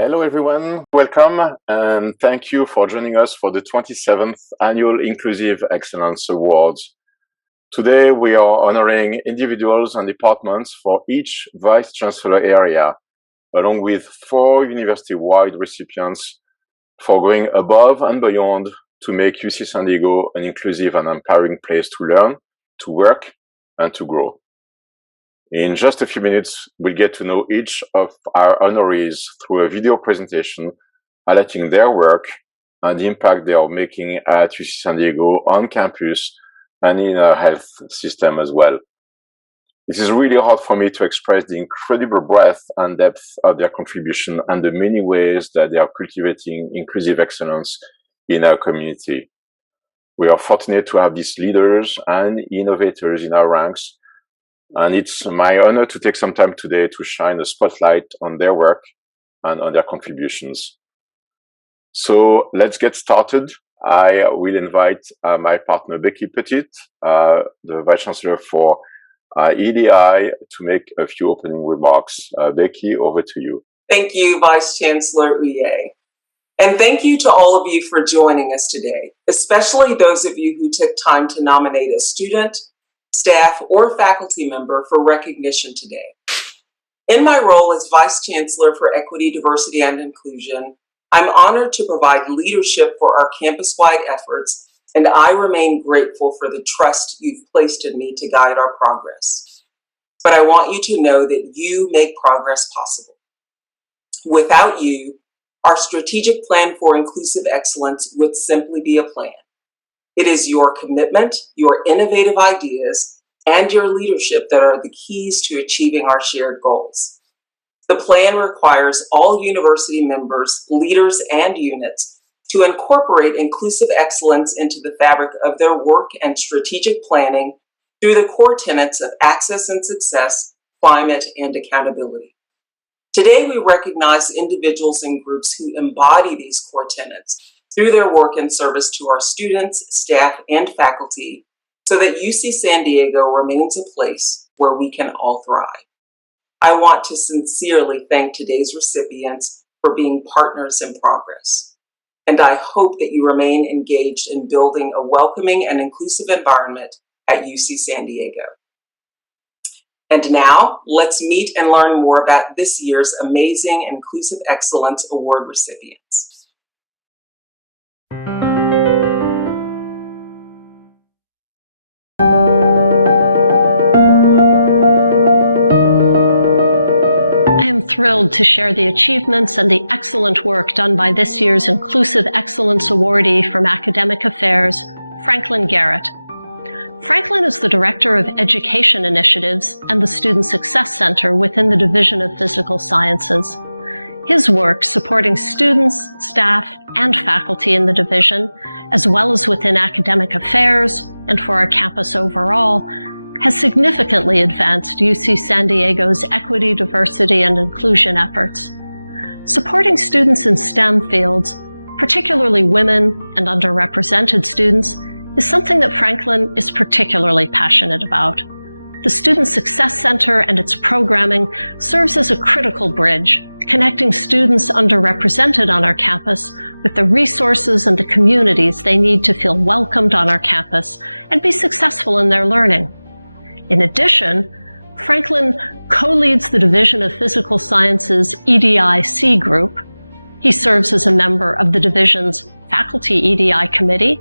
Hello everyone, welcome and thank you for joining us for the 27th Annual Inclusive Excellence Awards. Today we are honoring individuals and departments for each Vice Chancellor area, along with 4 university-wide recipients for going above and beyond to make UC San Diego an inclusive and empowering place to learn, to work, and to grow. In just a few minutes, we'll get to know each of our honorees through a video presentation highlighting their work and the impact they are making at UC San Diego on campus and in our health system as well. This is really hard for me to express the incredible breadth and depth of their contribution and the many ways that they are cultivating inclusive excellence in our community. We are fortunate to have these leaders and innovators in our ranks, and it's my honor to take some time today to shine a spotlight on their work and on their contributions. So let's get started. I will invite my partner Becky Petit, the Vice Chancellor for EDI, to make a few opening remarks. Becky, over to you. Thank you, Vice Chancellor Uye. And thank you to all of you for joining us today, especially those of you who took time to nominate a student, staff, or faculty member for recognition today. In my role as Vice Chancellor for Equity, Diversity, and Inclusion, I'm honored to provide leadership for our campus-wide efforts, and I remain grateful for the trust you've placed in me to guide our progress. But I want you to know that you make progress possible. Without you, our strategic plan for inclusive excellence would simply be a plan. It is your commitment, your innovative ideas, and your leadership that are the keys to achieving our shared goals. The plan requires all university members, leaders, and units to incorporate inclusive excellence into the fabric of their work and strategic planning through the core tenets of access and success, climate, and accountability. Today, we recognize individuals and groups who embody these core tenets through their work and service to our students, staff, and faculty, so that UC San Diego remains a place where we can all thrive. I want to sincerely thank today's recipients for being partners in progress. And I hope that you remain engaged in building a welcoming and inclusive environment at UC San Diego. And now, let's meet and learn more about this year's amazing Inclusive Excellence Award recipients. I am thrilled to share the achievements and the excellent work done by this year's Inclusive Excellence Awardee from Academic Affairs, Franklin Garrett. Franklin is the Director of Education Initiatives and the Student Success Center within the Division of Physical Sciences. His work supporting students, staff, and faculty in the division, as well as within academic affairs and for our campus overall, has significantly advanced UC San Diego's equity, diversity, and inclusion efforts. Supporting students in STEM fields, particularly women and underrepresented students, is something that Franklin is particularly passionate about. The Student Success Center and its programming serves as a critical bridge, connecting students underrepresented on our campus with the resources and the communities they need to feel welcomed on our campus and be successful in their learning. In addition, Franklin co-leads the Division of Physical Sciences EDI-C group. He serves as a member of the division's Faculty EDI Committee.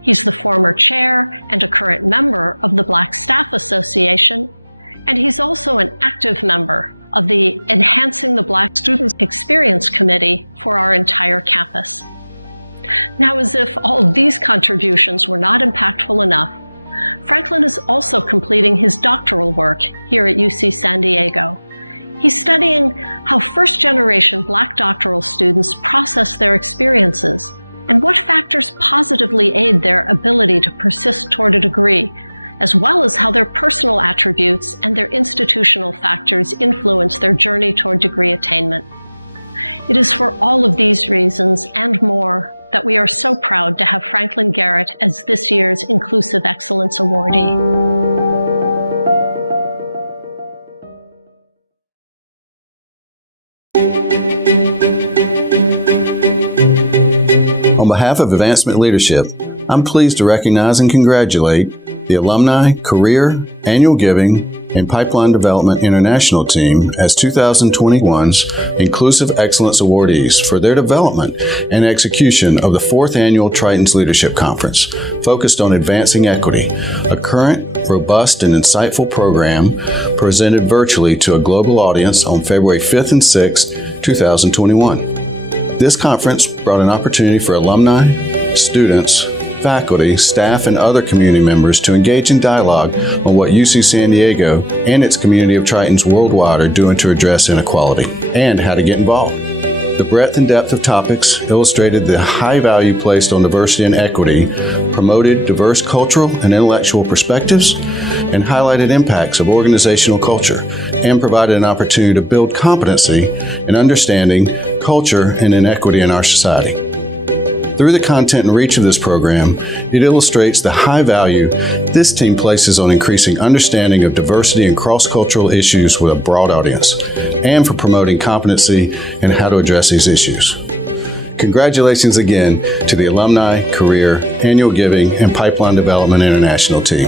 He's the former chair and a current member of the Black Staff Association, and he's also an active member of the Enhancing the Black Student Experience Committee for our entire campus. Now, as if all these contributions were not impactful enough, Franklin is also completing his doctoral work here at UC San Diego. He's studying how first-generation Black doctoral students process their experiences and what factors positively aid their ability to persist toward a degree, as well as how their personal attributes and their institutional factors influence their journey toward degree attainment. It is for all of these reasons and more that we are so proud to have Franklin Garrett as this year's Inclusive Excellence Awardee. behalf of Advancement Leadership, I'm pleased to recognize and congratulate the Alumni, Career, Annual Giving, and Pipeline Development International team as 2021's Inclusive Excellence Awardees for their development and execution of the 4th Annual Triton's Leadership Conference, focused on advancing equity, a current, robust, and insightful program presented virtually to a global audience on February 5th and 6th, 2021. This conference brought an opportunity for alumni, students, faculty, staff, and other community members to engage in dialogue on what UC San Diego and its community of Tritons worldwide are doing to address inequality and how to get involved. The breadth and depth of topics illustrated the high value placed on diversity and equity, promoted diverse cultural and intellectual perspectives, and highlighted impacts of organizational culture, and provided an opportunity to build competency in understanding culture and inequity in our society. Through the content and reach of this program, it illustrates the high value this team places on increasing understanding of diversity and cross-cultural issues with a broad audience, and for promoting competency in how to address these issues. Congratulations again to the Alumni, Career, Annual Giving, and Pipeline Development International team.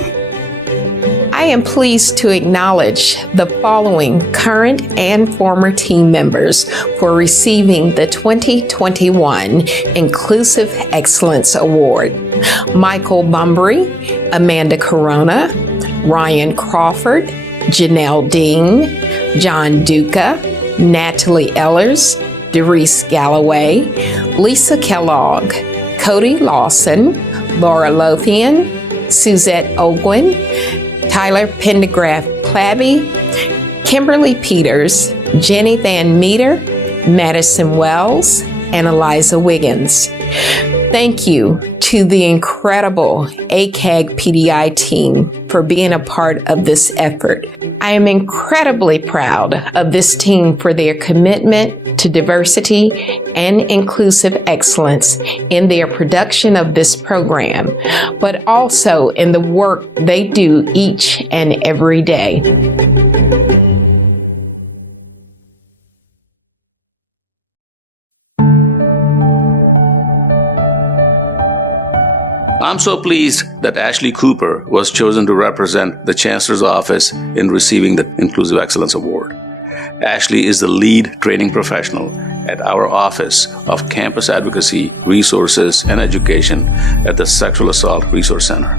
I am pleased to acknowledge the following current and former team members for receiving the 2021 Inclusive Excellence Award: Michael Bumbry, Amanda Corona, Ryan Crawford, Janelle Dean, John Duca, Natalie Ellers, Doris Galloway, Lisa Kellogg, Cody Lawson, Laura Lothian, Suzette Ogwin, Tyler Pendergraft-Clabby, Kimberly Peters, Jenny Van Meter, Madison Wells, and Eliza Wiggins. Thank you to the incredible ACAG-PDI team for being a part of this effort. I am incredibly proud of this team for their commitment to diversity and inclusive excellence in their production of this program, but also in the work they do each and every day. I'm so pleased that Ashley Cooper was chosen to represent the Chancellor's Office in receiving the Inclusive Excellence Award. Ashley is the lead training professional at our Office of Campus Advocacy, Resources, and Education at the Sexual Assault Resource Center,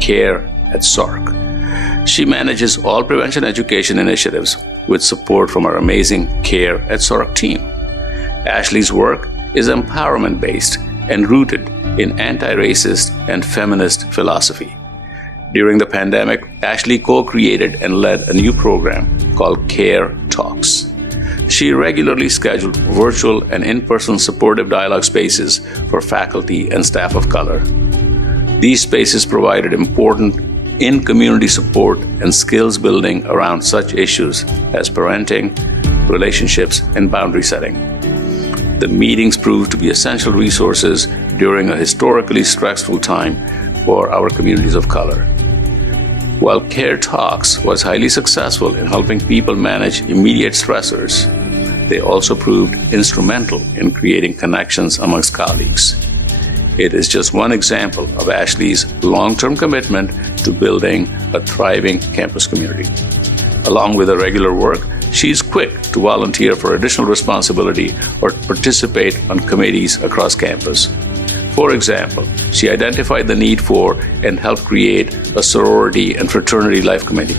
CARE at SARC. She manages all prevention education initiatives with support from our amazing CARE at SARC team. Ashley's work is empowerment-based and rooted in anti-racist and feminist philosophy. During the pandemic, Ashley co-created and led a new program called CARE Talks. She regularly scheduled virtual and in-person supportive dialogue spaces for faculty and staff of color. These spaces provided important in-community support and skills building around such issues as parenting, relationships, and boundary setting. The meetings proved to be essential resources during a historically stressful time for our communities of color. While CARE Talks was highly successful in helping people manage immediate stressors, they also proved instrumental in creating connections amongst colleagues. It is just one example of Ashley's long-term commitment to building a thriving campus community. Along with her regular work, she is quick to volunteer for additional responsibility or participate on committees across campus. For example, she identified the need for and helped create a sorority and fraternity life committee.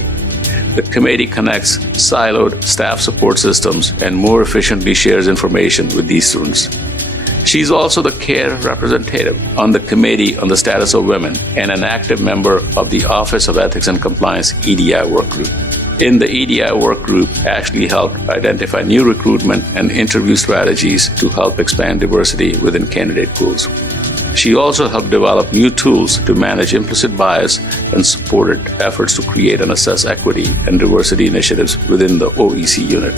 The committee connects siloed staff support systems and more efficiently shares information with these students. She's also the CARE representative on the Committee on the Status of Women and an active member of the Office of Ethics and Compliance EDI work group. In the EDI work group, Ashley helped identify new recruitment and interview strategies to help expand diversity within candidate pools. She also helped develop new tools to manage implicit bias and supported efforts to create and assess equity and diversity initiatives within the OEC unit.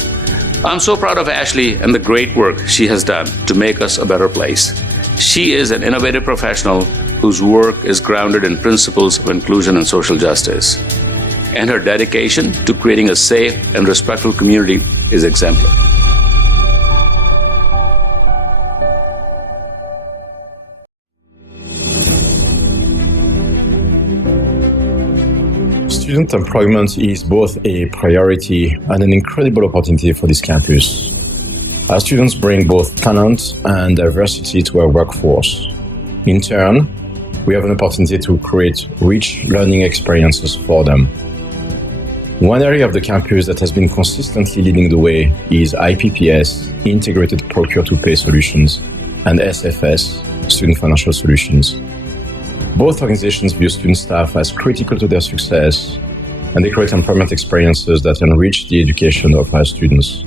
I'm so proud of Ashley and the great work she has done to make us a better place. She is an innovative professional whose work is grounded in principles of inclusion and social justice. And her dedication to creating a safe and respectful community is exemplary. Student employment is both a priority and an incredible opportunity for this campus. Our students bring both talent and diversity to our workforce. In turn, we have an opportunity to create rich learning experiences for them. One area of the campus that has been consistently leading the way is IPPS, Integrated Procure-to-Pay Solutions, and SFS, Student Financial Solutions. Both organizations view student staff as critical to their success, and they create employment experiences that enrich the education of our students.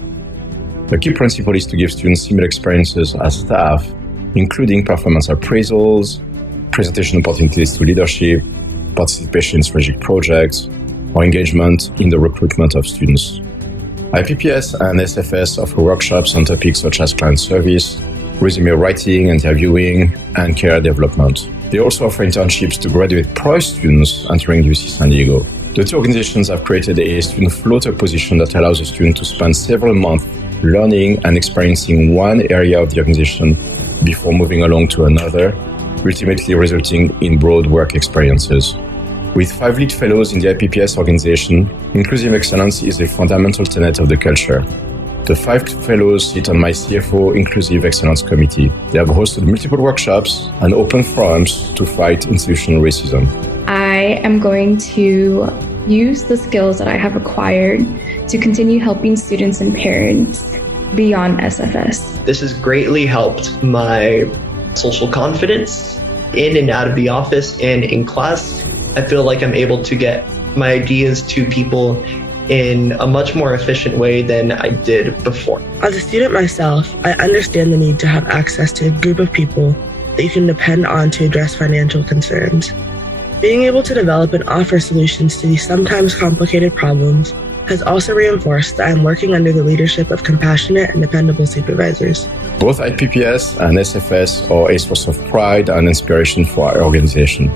The key principle is to give students similar experiences as staff, including performance appraisals, presentation opportunities to leadership, participation in strategic projects, or engagement in the recruitment of students. IPPS and SFS offer workshops on topics such as client service, resume writing, interviewing, and career development. They also offer internships to graduate pro students entering UC San Diego. The two organizations have created a student floater position that allows a student to spend several months learning and experiencing one area of the organization before moving along to another, ultimately resulting in broad work experiences. With 5 lead fellows in the IPPS organization, inclusive excellence is a fundamental tenet of the culture. The 5 fellows sit on my CFO Inclusive Excellence Committee. They have hosted multiple workshops and open forums to fight institutional racism. I am going to use the skills that I have acquired to continue helping students and parents beyond SFS. This has greatly helped my social confidence in and out of the office and in class. I feel like I'm able to get my ideas to people in a much more efficient way than I did before. As a student myself, I understand the need to have access to a group of people that you can depend on to address financial concerns. Being able to develop and offer solutions to these sometimes complicated problems has also reinforced that I'm working under the leadership of compassionate and dependable supervisors. Both IPPS and SFS are a source of pride and inspiration for our organization.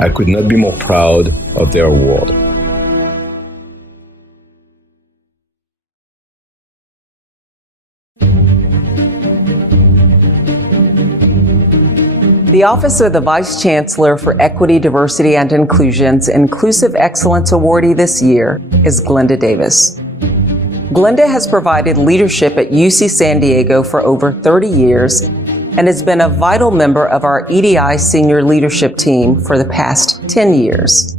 I could not be more proud of their award. The Office of the Vice Chancellor for Equity, Diversity, and Inclusion's Inclusive Excellence Awardee this year is Glenda Davis. Glenda has provided leadership at UC San Diego for over 30 years and has been a vital member of our EDI senior leadership team for the past 10 years.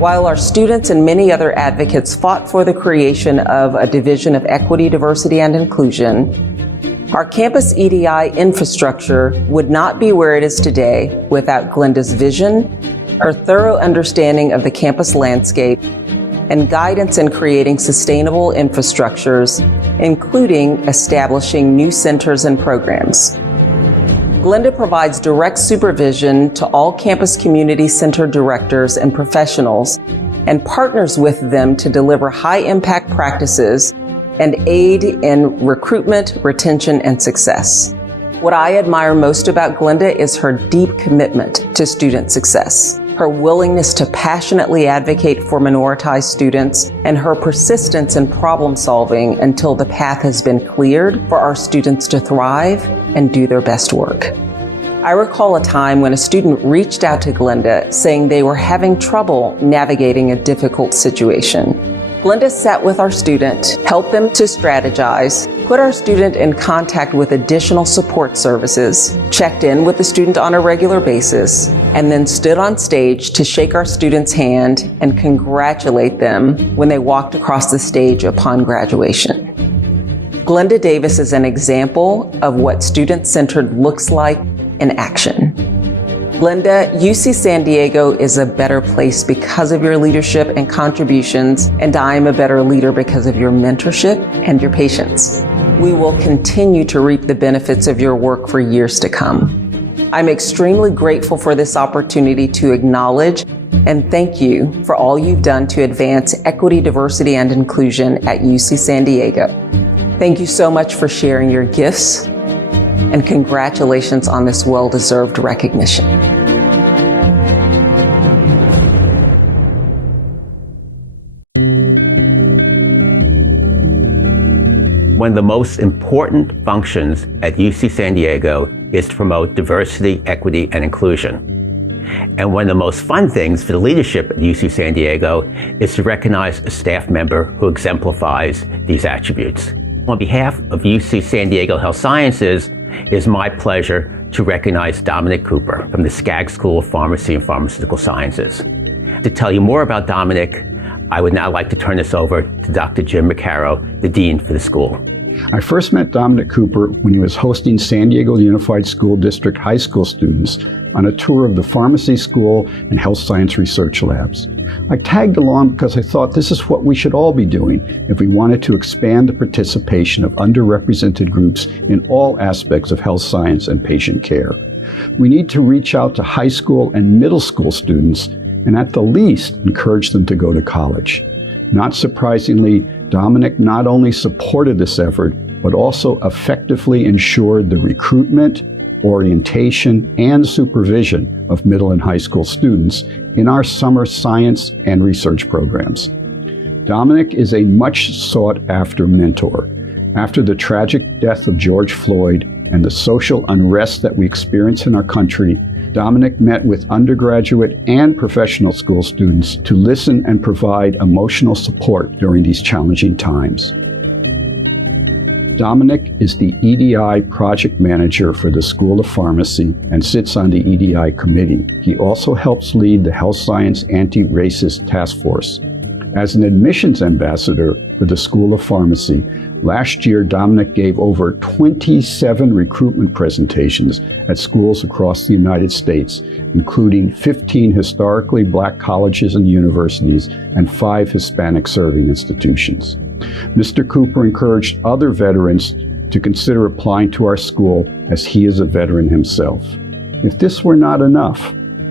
While our students and many other advocates fought for the creation of a Division of Equity, Diversity, and Inclusion, our campus EDI infrastructure would not be where it is today without Glenda's vision, her thorough understanding of the campus landscape, and guidance in creating sustainable infrastructures, including establishing new centers and programs. Glenda provides direct supervision to all campus community center directors and professionals and partners with them to deliver high-impact practices and aid in recruitment, retention, and success. What I admire most about Glenda is her deep commitment to student success, her willingness to passionately advocate for minoritized students, and her persistence in problem solving until the path has been cleared for our students to thrive and do their best work. I recall a time when a student reached out to Glenda saying they were having trouble navigating a difficult situation. Glenda sat with our student, helped them to strategize, put our student in contact with additional support services, checked in with the student on a regular basis, and then stood on stage to shake our student's hand and congratulate them when they walked across the stage upon graduation. Glenda Davis is an example of what student-centered looks like in action. Glenda, UC San Diego is a better place because of your leadership and contributions, and I am a better leader because of your mentorship and your patience. We will continue to reap the benefits of your work for years to come. I'm extremely grateful for this opportunity to acknowledge and thank you for all you've done to advance equity, diversity, and inclusion at UC San Diego. Thank you so much for sharing your gifts, and congratulations on this well-deserved recognition. One of the most important functions at UC San Diego is to promote diversity, equity, and inclusion. And one of the most fun things for the leadership at UC San Diego is to recognize a staff member who exemplifies these attributes. On behalf of UC San Diego Health Sciences, it is my pleasure to recognize Dominic Cooper from the SCAG School of Pharmacy and Pharmaceutical Sciences. To tell you more about Dominic, I would now like to turn this over to Dr. Jim McCarrow, the Dean for the school. I first met Dominic Cooper when he was hosting San Diego Unified School District high school students on a tour of the pharmacy school and health science research labs. I tagged along because I thought this is what we should all be doing if we wanted to expand the participation of underrepresented groups in all aspects of health science and patient care. We need to reach out to high school and middle school students and at the least encourage them to go to college. Not surprisingly, Dominic not only supported this effort, but also effectively ensured the recruitment, orientation, and supervision of middle and high school students in our summer science and research programs. Dominic is a much sought-after mentor. After the tragic death of George Floyd and the social unrest that we experience in our country, Dominic met with undergraduate and professional school students to listen and provide emotional support during these challenging times. Dominic is the EDI project manager for the School of Pharmacy and sits on the EDI committee. He also helps lead the Health Science Anti-Racist Task Force. As an admissions ambassador for the School of Pharmacy, last year Dominic gave over 27 recruitment presentations at schools across the United States, including 15 historically Black colleges and universities and 5 Hispanic serving institutions. Mr. Cooper encouraged other veterans to consider applying to our school as he is a veteran himself. If this were not enough,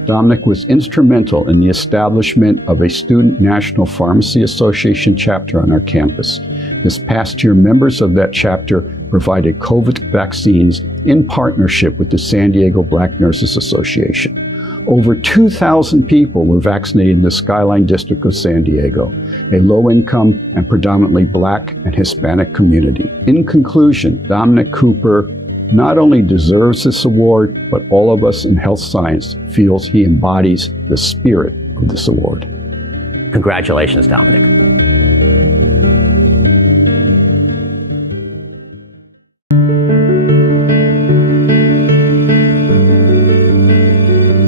Dominic was instrumental in the establishment of a Student National Pharmacy Association chapter on our campus. This past year, members of that chapter provided COVID vaccines in partnership with the San Diego Black Nurses Association. Over 2,000 people were vaccinated in the Skyline District of San Diego, a low-income and predominantly Black and Hispanic community. In conclusion, Dominic Cooper not only deserves this award, but all of us in health science feels he embodies the spirit of this award. Congratulations, Dominic.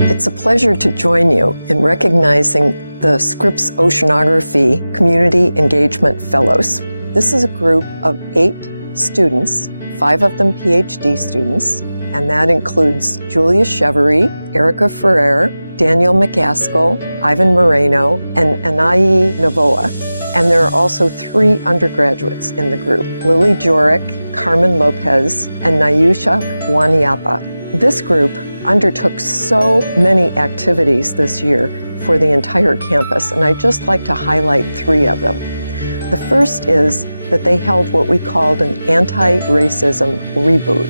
It's a pleasure to join you in recognizing the Scripps Oceanography Community Engagement Fellows. This is a group of 8 students, 5 of them PhD students, and that includes Julia Chevery, Erica Ferrer, Daniel McCaskill, Ivan Moreno, and Anayi Novoa. And there are also 3 undergraduates in the group, Lily Jorick, Carmen Lopez, and Nayusha Waniapa. This group undertook so many activities this year for the entire campus, and I'd just like to highlight 3 of them. The first is that they held what we called an anti-racism reboot.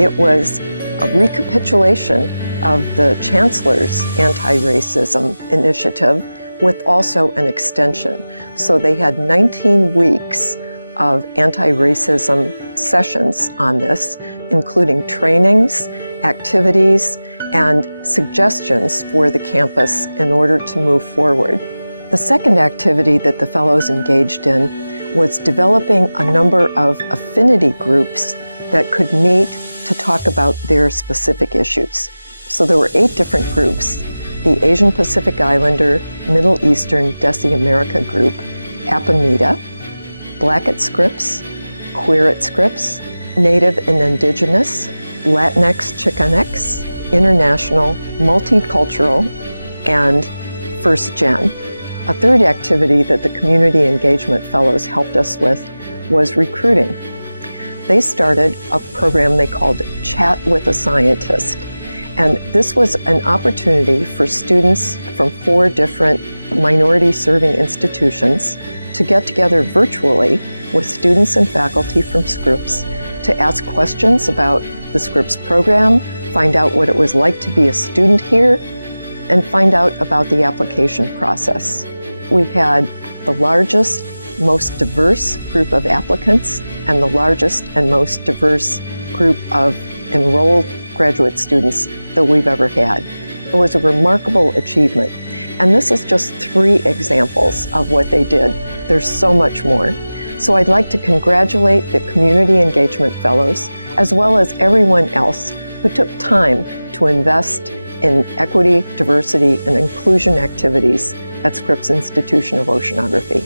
It was a recapitulation of the Chancellor's anti-racism initiative with also an extension. So they had 19 weeks of anti-racism sessions on this, including trainings, activities, and suggestions for the campus in order to move forward. The second activity that the fellows engaged in was developing a number of affinity groups that could meet to talk about their specific issues. So there were 8 different groups: the Asian Pacific Islander, Middle Eastern Desi America group, APAMIDA, Black at Scripps, Queer at Scripps, Native and Indigenous, Latinx Chicanx, International, Multicultural, and First Gen. A third activity that the Community Engagement Fellows helped us with was recruiting. They started a program they called Chat with a Scientist. And this was an opportunity for students from 4 different minority-serving institutions to get together virtually with students and faculty from Scripps to ask questions about the Scripps program, find out what it was like to be a student here, and find out about the application process. We had the largest, most diverse group of applicants and the largest and most diverse group of enrolled graduate students that we've ever had. It was a remarkable achievement. And this is just 3 examples of what they did. There's so much more. So I'd like to congratulate the Community Engagement Fellows, as well as everyone else who took time to invest in equity, diversity, and inclusion activities at Scripps Institution of Oceanography.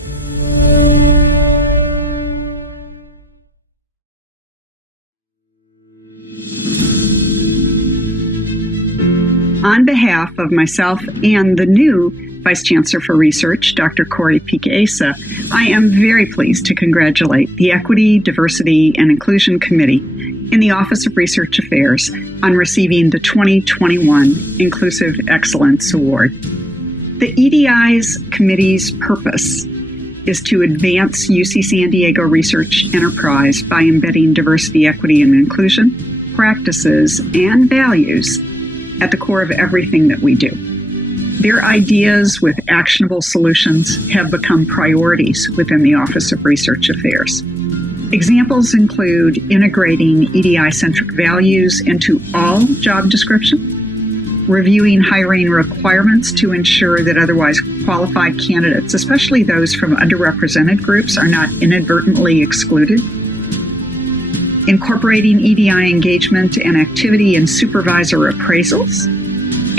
On behalf of myself and the new Vice Chancellor for Research, Dr. Corey Pica-Asa, I am very pleased to congratulate the Equity, Diversity, and Inclusion Committee in the Office of Research Affairs on receiving the 2021 Inclusive Excellence Award. The EDI's committee's purpose is to advance UC San Diego research enterprise by embedding diversity, equity, and inclusion practices and values at the core of everything that we do. Their ideas with actionable solutions have become priorities within the Office of Research Affairs. Examples include integrating EDI-centric values into all job descriptions, reviewing hiring requirements to ensure that otherwise qualified candidates, especially those from underrepresented groups, are not inadvertently excluded, incorporating EDI engagement and activity in supervisor appraisals,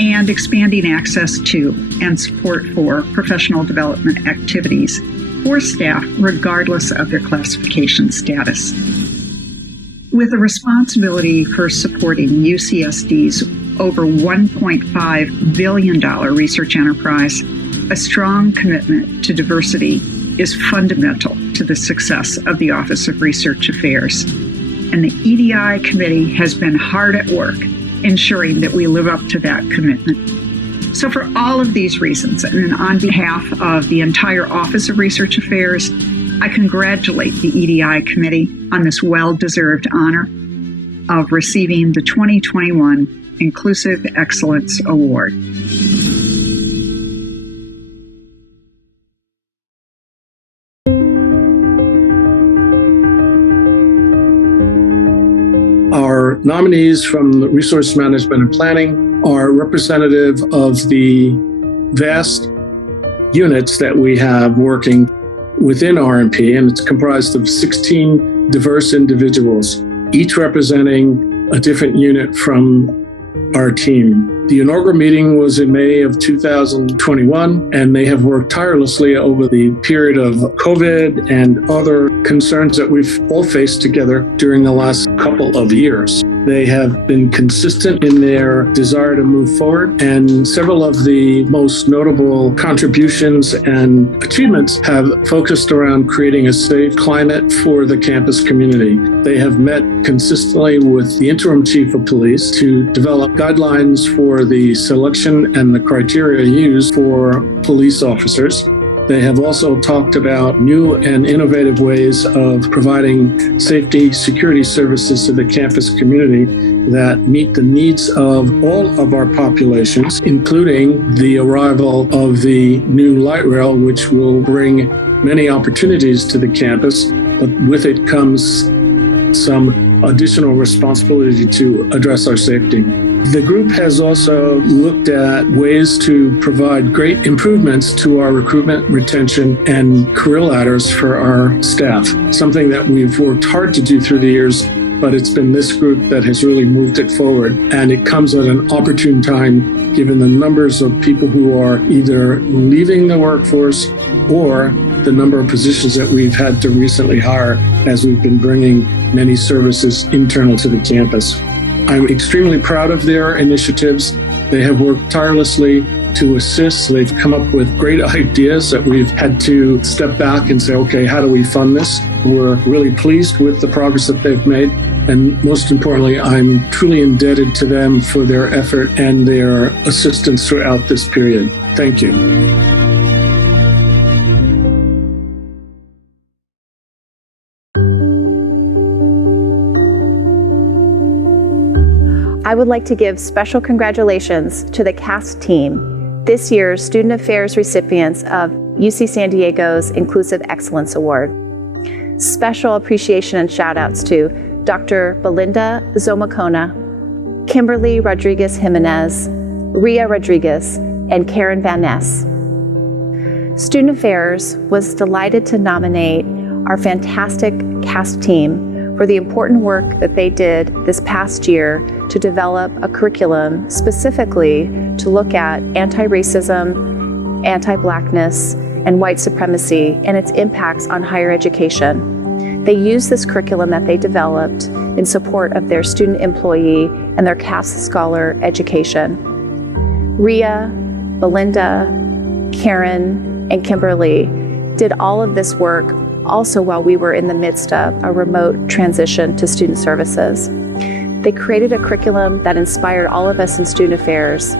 and expanding access to and support for professional development activities for staff regardless of their classification status. With a responsibility for supporting UCSD's over $1.5 billion research enterprise, a strong commitment to diversity is fundamental to the success of the Office of Research Affairs. And the EDI committee has been hard at work ensuring that we live up to that commitment. So for all of these reasons, and on behalf of the entire Office of Research Affairs, I congratulate the EDI committee on this well-deserved honor of receiving the 2021 Inclusive Excellence Award. Nominees from the Resource Management and Planning are representative of the vast units that we have working within RMP, and it's comprised of 16 diverse individuals, each representing a different unit from our team. The inaugural meeting was in May of 2021, and they have worked tirelessly over the period of COVID and other concerns that we've all faced together during the last couple of years. They have been consistent in their desire to move forward, and several of the most notable contributions and achievements have focused around creating a safe climate for the campus community. They have met consistently with the interim chief of police to develop guidelines for the selection and the criteria used for police officers. They have also talked about new and innovative ways of providing safety, security services to the campus community that meet the needs of all of our populations, including the arrival of the new light rail, which will bring many opportunities to the campus, but with it comes some additional responsibility to address our safety. The group has also looked at ways to provide great improvements to our recruitment, retention, and career ladders for our staff, something that we've worked hard to do through the years, but it's been this group that has really moved it forward, and it comes at an opportune time given the numbers of people who are either leaving the workforce or the number of positions that we've had to recently hire as we've been bringing many services internal to the campus. I'm extremely proud of their initiatives. They have worked tirelessly to assist. They've come up with great ideas that we've had to step back and say, okay, how do we fund this? We're really pleased with the progress that they've made. And most importantly, I'm truly indebted to them for their effort and their assistance throughout this period. Thank you. I would like to give special congratulations to the CAST team, this year's Student Affairs recipients of UC San Diego's Inclusive Excellence Award. Special appreciation and shout outs to Dr. Belinda Zomacona, Kimberly Rodriguez Jimenez, Ria Rodriguez, and Karen Van Ness. Student Affairs was delighted to nominate our fantastic CASP team for the important work that they did this past year to develop a curriculum specifically to look at anti-racism, anti-Blackness, and white supremacy and its impacts on higher education. They used this curriculum that they developed in support of their student employee and their CASP scholar education. Ria, Belinda, Karen, and Kimberly did all of this work also while we were in the midst of a remote transition to student services. They created a curriculum that inspired all of us in student affairs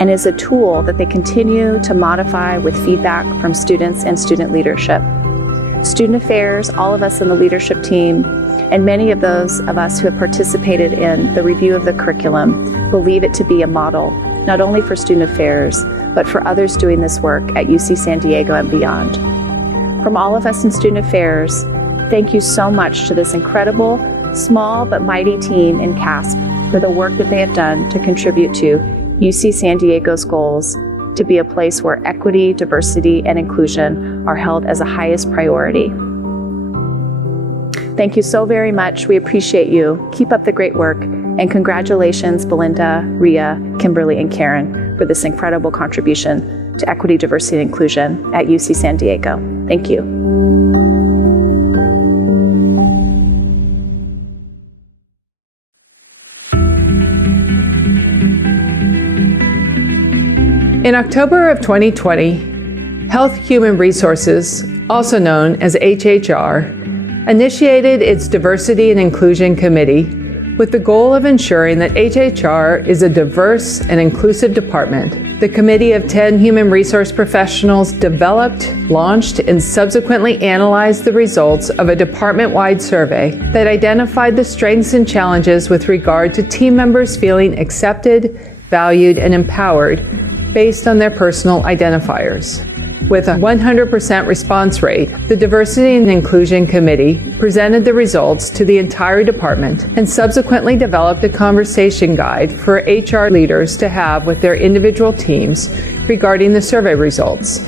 and is a tool that they continue to modify with feedback from students and student leadership. Student affairs, all of us in the leadership team, and many of those of us who have participated in the review of the curriculum believe it to be a model, not only for student affairs, but for others doing this work at UC San Diego and beyond. From all of us in student affairs, thank you so much to this incredible, small but mighty team in CASP for the work that they have done to contribute to UC San Diego's goals to be a place where equity, diversity, and inclusion are held as a highest priority. Thank you so very much. We appreciate you. Keep up the great work, and congratulations, Belinda, Ria, Kimberly, and Karen, for this incredible contribution to equity, diversity, and inclusion at UC San Diego. Thank you. In October of 2020, Health Human Resources, also known as HHR, initiated its Diversity and Inclusion Committee with the goal of ensuring that HHR is a diverse and inclusive department. The committee of 10 human resource professionals developed, launched, and subsequently analyzed the results of a department-wide survey that identified the strengths and challenges with regard to team members feeling accepted, valued, and empowered based on their personal identifiers. With a 100% response rate, the Diversity and Inclusion Committee presented the results to the entire department and subsequently developed a conversation guide for HR leaders to have with their individual teams regarding the survey results.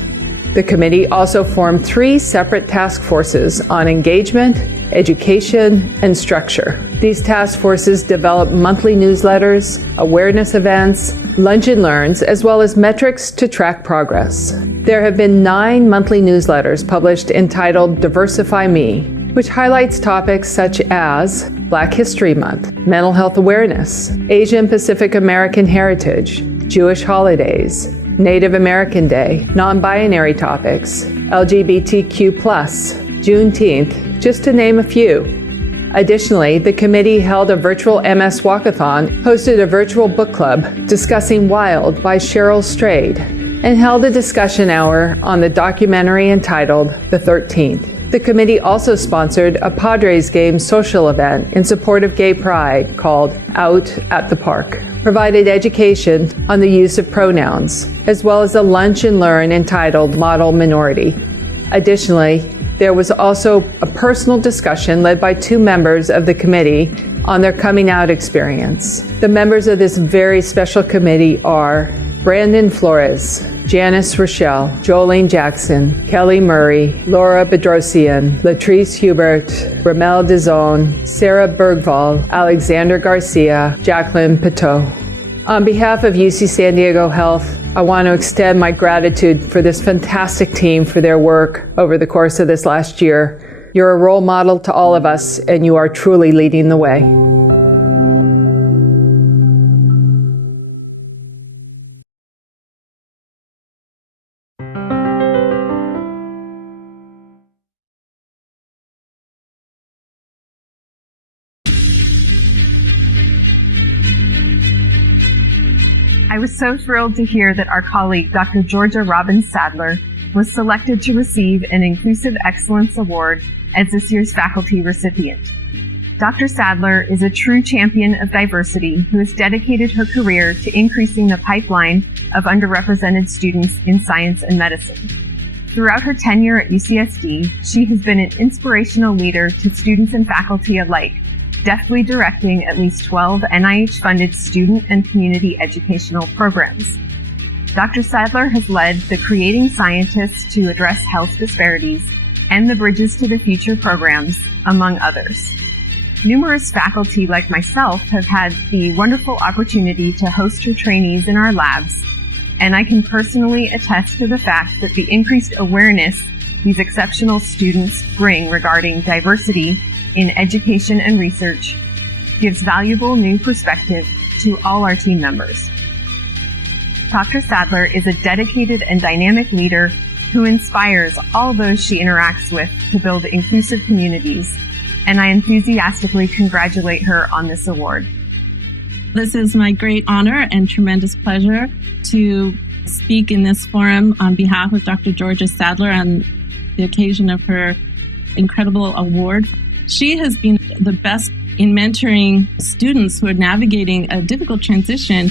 The committee also formed 3 separate task forces on engagement, education, and structure. These task forces develop monthly newsletters, awareness events, lunch and learns, as well as metrics to track progress. There have been 9 monthly newsletters published entitled Diversify Me, which highlights topics such as Black History Month, mental health awareness, Asian Pacific American heritage, Jewish holidays, Native American Day, non-binary topics, LGBTQ+, Juneteenth, just to name a few. Additionally, the committee held a virtual MS Walkathon, hosted a virtual book club discussing Wild by Cheryl Strayed, and held a discussion hour on the documentary entitled The 13th. The committee also sponsored a Padres game social event in support of gay pride called Out at the Park, provided education on the use of pronouns, as well as a lunch and learn entitled Model Minority. Additionally, there was also a personal discussion led by 2 members of the committee on their coming out experience. The members of this very special committee are Brandon Flores, Janice Rochelle, Jolene Jackson, Kelly Murray, Laura Bedrosian, Latrice Hubert, Ramel Dizon, Sarah Bergval, Alexander Garcia, Jacqueline Pateau. On behalf of UC San Diego Health, I want to extend my gratitude for this fantastic team for their work over the course of this last year. You're a role model to all of us, and you are truly leading the way. I was so thrilled to hear that our colleague, Dr. Georgia Robbins Sadler, was selected to receive an Inclusive Excellence Award as this year's faculty recipient. Dr. Sadler is a true champion of diversity who has dedicated her career to increasing the pipeline of underrepresented students in science and medicine. Throughout her tenure at UCSD, she has been an inspirational leader to students and faculty alike, deftly directing at least 12 NIH-funded student and community educational programs. Dr. Sadler has led the Creating Scientists to Address Health Disparities and the Bridges to the Future programs, among others. Numerous faculty like myself have had the wonderful opportunity to host her trainees in our labs, and I can personally attest to the fact that the increased awareness these exceptional students bring regarding diversity in education and research gives valuable new perspective to all our team members. Dr. Sadler is a dedicated and dynamic leader who inspires all those she interacts with to build inclusive communities, and I enthusiastically congratulate her on this award. This is my great honor and tremendous pleasure to speak in this forum on behalf of Dr. Georgia Sadler on the occasion of her incredible award. She has been the best in mentoring students who are navigating a difficult transition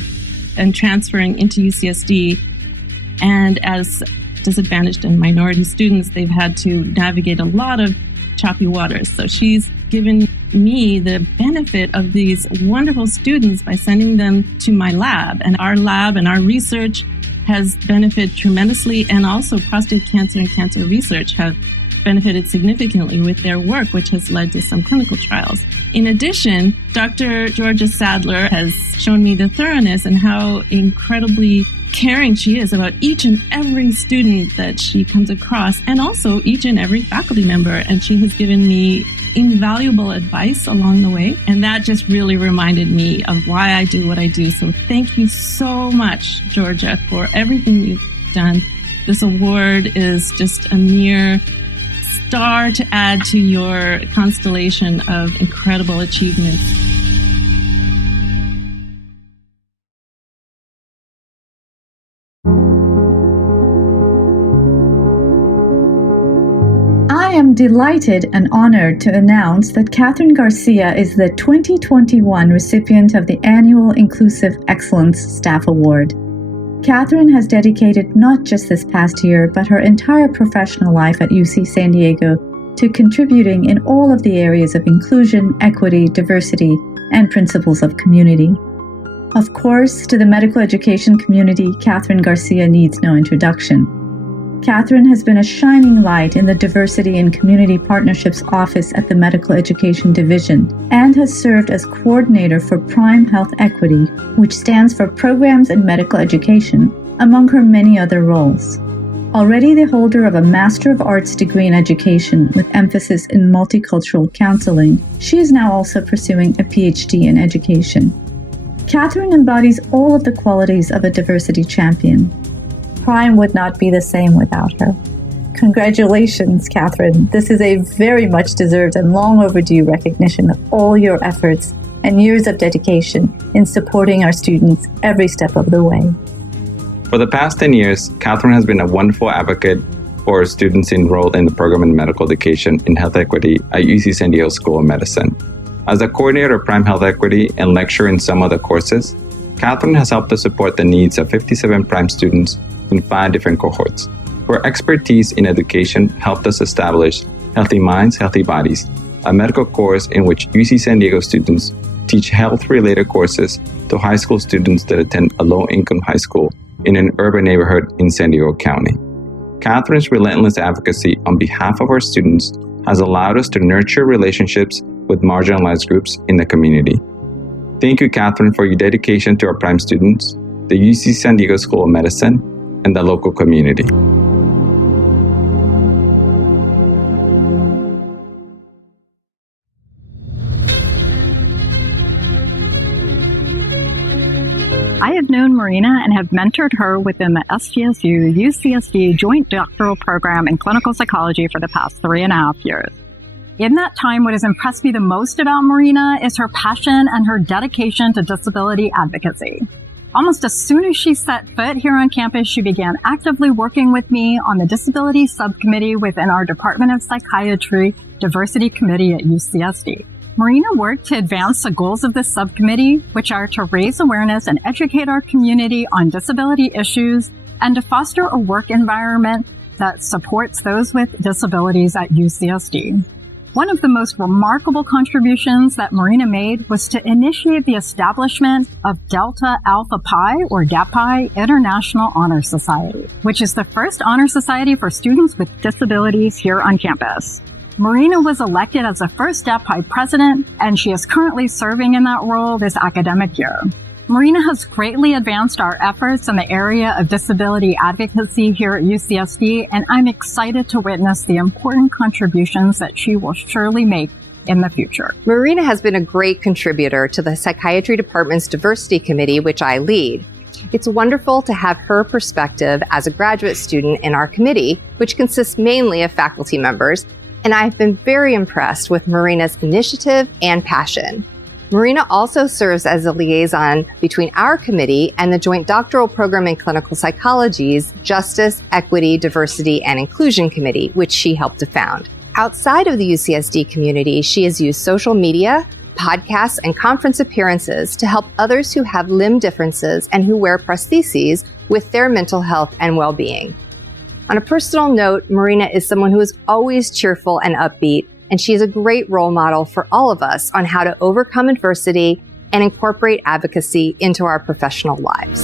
and transferring into UCSD. And as disadvantaged and minority students, they've had to navigate a lot of choppy waters. So she's given me the benefit of these wonderful students by sending them to my lab. And our lab and our research has benefited tremendously, and also prostate cancer and cancer research have benefited significantly with their work, which has led to some clinical trials. In addition, Dr. Georgia Sadler has shown me the thoroughness and how incredibly caring she is about each and every student that she comes across, and also each and every faculty member. And she has given me invaluable advice along the way. And that just really reminded me of why I do what I do. So thank you so much, Georgia, for everything you've done. This award is just a mere star to add to your constellation of incredible achievements. I am delighted and honored to announce that Catherine Garcia is the 2021 recipient of the annual Inclusive Excellence Staff Award. Catherine has dedicated not just this past year, but her entire professional life at UC San Diego to contributing in all of the areas of inclusion, equity, diversity, and principles of community. Of course, to the medical education community, Catherine Garcia needs no introduction. Catherine has been a shining light in the Diversity and Community Partnerships Office at the Medical Education Division, and has served as coordinator for Prime Health Equity, which stands for Programs in Medical Education, among her many other roles. Already the holder of a Master of Arts degree in education with emphasis in multicultural counseling, she is now also pursuing a PhD in education. Catherine embodies all of the qualities of a diversity champion. Prime would not be the same without her. Congratulations, Catherine. This is a very much deserved and long overdue recognition of all your efforts and years of dedication in supporting our students every step of the way. For the past 10 years, Catherine has been a wonderful advocate for students enrolled in the program in medical education in health equity at UC San Diego School of Medicine. As a coordinator of Prime Health Equity and lecturer in some other courses, Catherine has helped to support the needs of 57 Prime students in 5 different cohorts. Her expertise in education helped us establish Healthy Minds, Healthy Bodies, a medical course in which UC San Diego students teach health-related courses to high school students that attend a low-income high school in an urban neighborhood in San Diego County. Catherine's relentless advocacy on behalf of our students has allowed us to nurture relationships with marginalized groups in the community. Thank you, Catherine, for your dedication to our Prime students, the UC San Diego School of Medicine, and the local community. I have known Marina and have mentored her within the SDSU-UCSD Joint Doctoral Program in Clinical Psychology for the past 3.5 years. In that time, what has impressed me the most about Marina is her passion and her dedication to disability advocacy. Almost as soon as she set foot here on campus, she began actively working with me on the Disability Subcommittee within our Department of Psychiatry Diversity Committee at UCSD. Marina worked to advance the goals of this subcommittee, which are to raise awareness and educate our community on disability issues and to foster a work environment that supports those with disabilities at UCSD. One of the most remarkable contributions that Marina made was to initiate the establishment of Delta Alpha Pi, or DAPI, International Honor Society, which is the first honor society for students with disabilities here on campus. Marina was elected as the first DAPI president, and she is currently serving in that role this academic year. Marina has greatly advanced our efforts in the area of disability advocacy here at UCSD, and I'm excited to witness the important contributions that she will surely make in the future. Marina has been a great contributor to the Psychiatry Department's Diversity Committee, which I lead. It's wonderful to have her perspective as a graduate student in our committee, which consists mainly of faculty members, and I've been very impressed with Marina's initiative and passion. Marina also serves as a liaison between our committee and the Joint Doctoral Program in Clinical Psychology's Justice, Equity, Diversity, and Inclusion Committee, which she helped to found. Outside of the UCSD community, she has used social media, podcasts, and conference appearances to help others who have limb differences and who wear prostheses with their mental health and well-being. On a personal note, Marina is someone who is always cheerful and upbeat, and she is a great role model for all of us on how to overcome adversity and incorporate advocacy into our professional lives.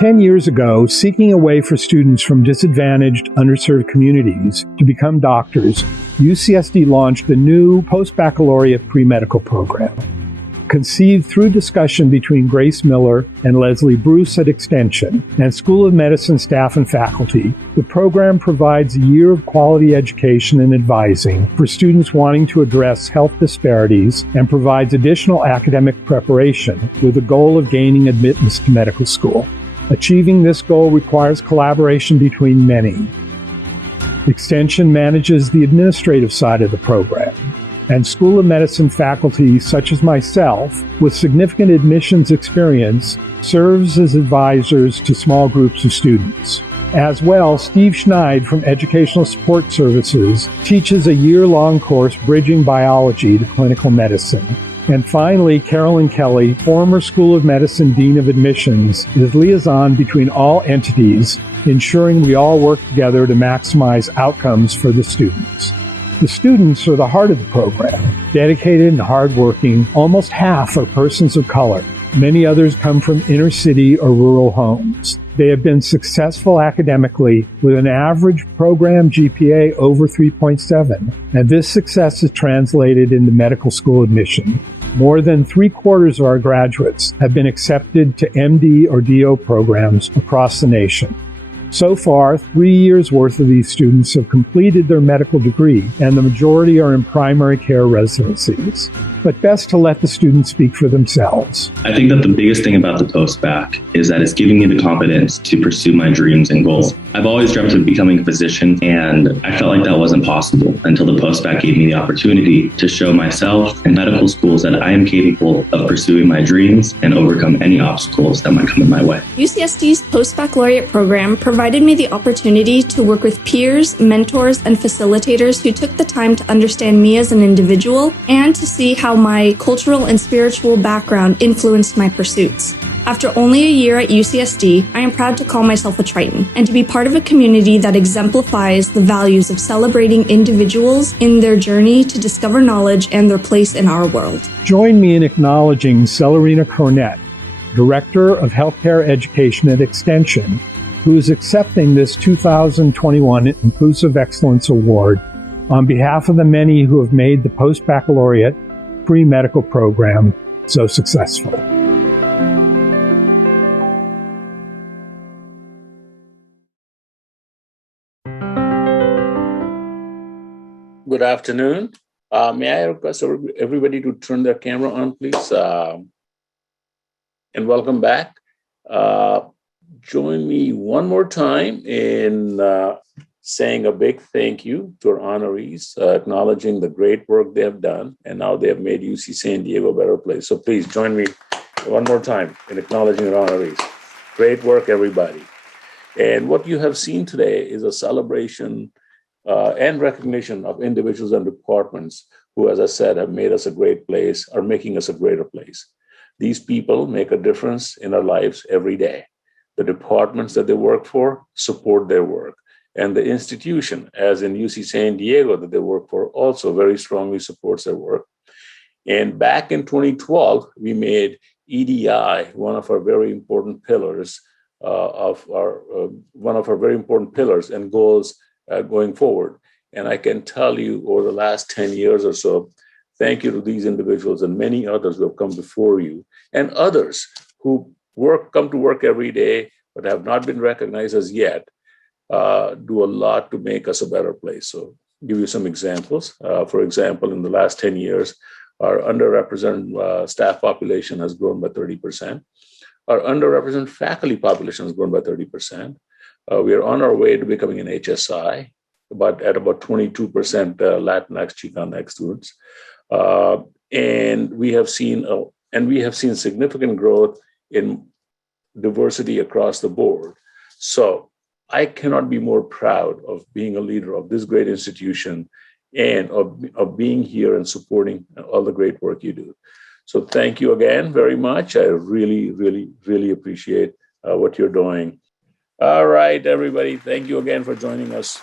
Ten years ago, seeking a way for students from disadvantaged, underserved communities to become doctors, UCSD launched a new post-baccalaureate pre-medical program. Conceived through discussion between Grace Miller and Leslie Bruce at Extension and School of Medicine staff and faculty, the program provides a year of quality education and advising for students wanting to address health disparities and provides additional academic preparation with the goal of gaining admittance to medical school. Achieving this goal requires collaboration between many. Extension manages the administrative side of the program, and School of Medicine faculty such as myself with significant admissions experience serves as advisors to small groups of students. As well, Steve Schneid from Educational Support Services teaches a year-long course bridging biology to clinical medicine. And finally, Carolyn Kelly, former School of Medicine Dean of Admissions, is liaison between all entities, ensuring we all work together to maximize outcomes for the students. The students are the heart of the program, dedicated and hardworking. Almost half are persons of color. Many others come from inner city or rural homes. They have been successful academically with an average program GPA over 3.7, and this success is translated into medical school admission. More than 3/4 of our graduates have been accepted to MD or DO programs across the nation. So far, 3 years worth of these students have completed their medical degree, and the majority are in primary care residencies. But best to let the students speak for themselves. I think that the biggest thing about the post-bac is that it's giving me the confidence to pursue my dreams and goals. I've always dreamt of becoming a physician, and I felt like that wasn't possible until the post-bac gave me the opportunity to show myself and medical schools that I am capable of pursuing my dreams and overcome any obstacles that might come in my way. UCSD's post-baccalaureate program provided me the opportunity to work with peers, mentors, and facilitators who took the time to understand me as an individual and to see how my cultural and spiritual background influenced my pursuits. After only a year at UCSD, I am proud to call myself a Triton and to be part of a community that exemplifies the values of celebrating individuals in their journey to discover knowledge and their place in our world. Join me in acknowledging Celerina Cornett, Director of Healthcare Education at Extension, who is accepting this 2021 Inclusive Excellence Award on behalf of the many who have made the post-baccalaureate pre-medical program so successful. Good afternoon. May I request everybody to turn their camera on, please? And welcome back. Join me one more time in saying a big thank you to our honorees, acknowledging the great work they have done, and now they have made UC San Diego a better place. So please join me one more time in acknowledging our honorees. Great work, everybody. And what you have seen today is a celebration and recognition of individuals and departments who, as I said, have made us a great place, are making us a greater place. These people make a difference in our lives every day. The departments that they work for support their work. And the institution, as in UC San Diego, that they work for, also very strongly supports their work. And back in 2012, we made EDI one of our very important pillars and goals going forward. And I can tell you, over the last 10 years or so, thank you to these individuals and many others who have come before you, and others who come to work every day but have not been recognized as yet, do a lot to make us a better place. So give you some examples. For example, in the last 10 years, our underrepresented staff population has grown by 30%. Our underrepresented faculty population has grown by 30%. We are on our way to becoming an HSI, but at about 22% Latinx, Chicanx students. And we have seen significant growth in diversity across the board. So I cannot be more proud of being a leader of this great institution and of being here and supporting all the great work you do. So thank you again very much. I really, really, really appreciate what you're doing. All right, everybody. Thank you again for joining us.